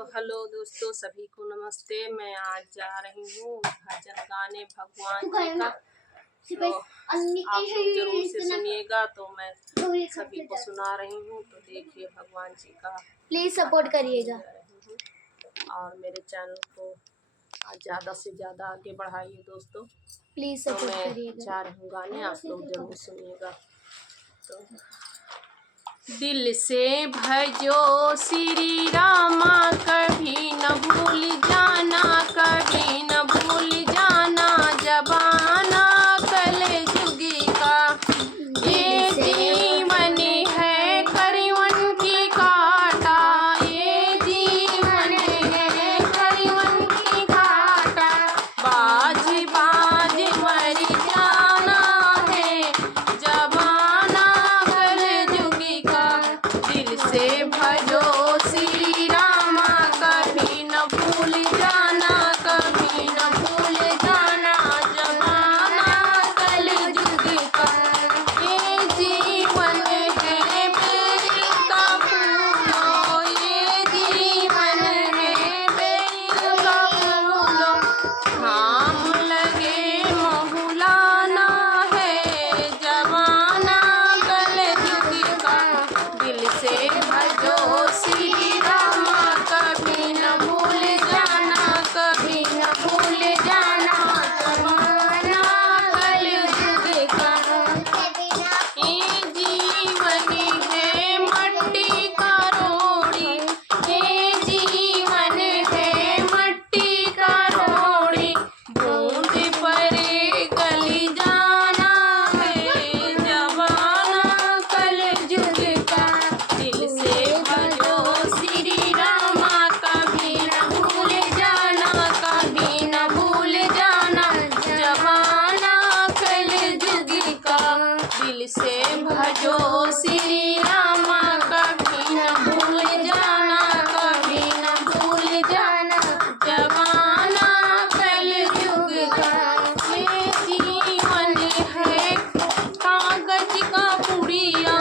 तो हेलो दोस्तों, सभी को नमस्ते। मैं आज जा रही हूँ भजन गाने भगवान जी का, तो आप लोग जरूर से सुनिएगा। तो मैं सभी को सुना रही हूँ, तो देखिए भगवान जी का प्लीज सपोर्ट करिएगा और मेरे चैनल को ज़्यादा से ज़्यादा आगे बढ़ाइए दोस्तों। प्लीज तो सपोर्ट मैं करिएगा। जा रही हूँ गाने, आप लोग जरूर सुनिएगा। तो दिल से भजो श्री रामा, कभी न भूल जाना, कभी न भूल जाना, जबाना कलयुगी का। ये जीवन है करिवन की काटा, ये जीवन है करिवन की काटा, बाज बाज मर जाना है, जबाना कलयुगी का। दिल से भजो श्री रामा, कभी न भूल जाना, कभी न भूल जाना, जमाना कलयुग का। ये जीवन है बेल का फूलो, ये जीवन है बेल का फूलो, थाम लगे महुलाना है, जमाना कलयुग का। दिल से भजो श्री रामा, कभी न भूल जाना, कभी न भूल जाना, जमाना कलयुग का। ये जीवन है मट्टी का रोड़ी, ये जीवन है मट्टी का रोड़ी, बूंद पर गली जाना है, जमाना कलयुग का। दिल से भजो श्री रामा, कभी न भूल जाना, कभी न भूल जाना, जमाना कलयुग का। दिल से भजो श्री रामा, कभी न भूल जाना, कभी न भूल जाना, जमाना कलयुग का। ये जीवन है कागज का पुड़िया,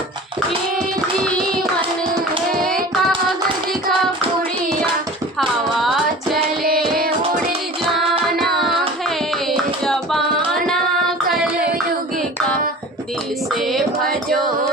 ये जीवन है कागज का पुड़िया, हवा चले उड़ जाना है, जबाना कलयुग का। दिल से भजो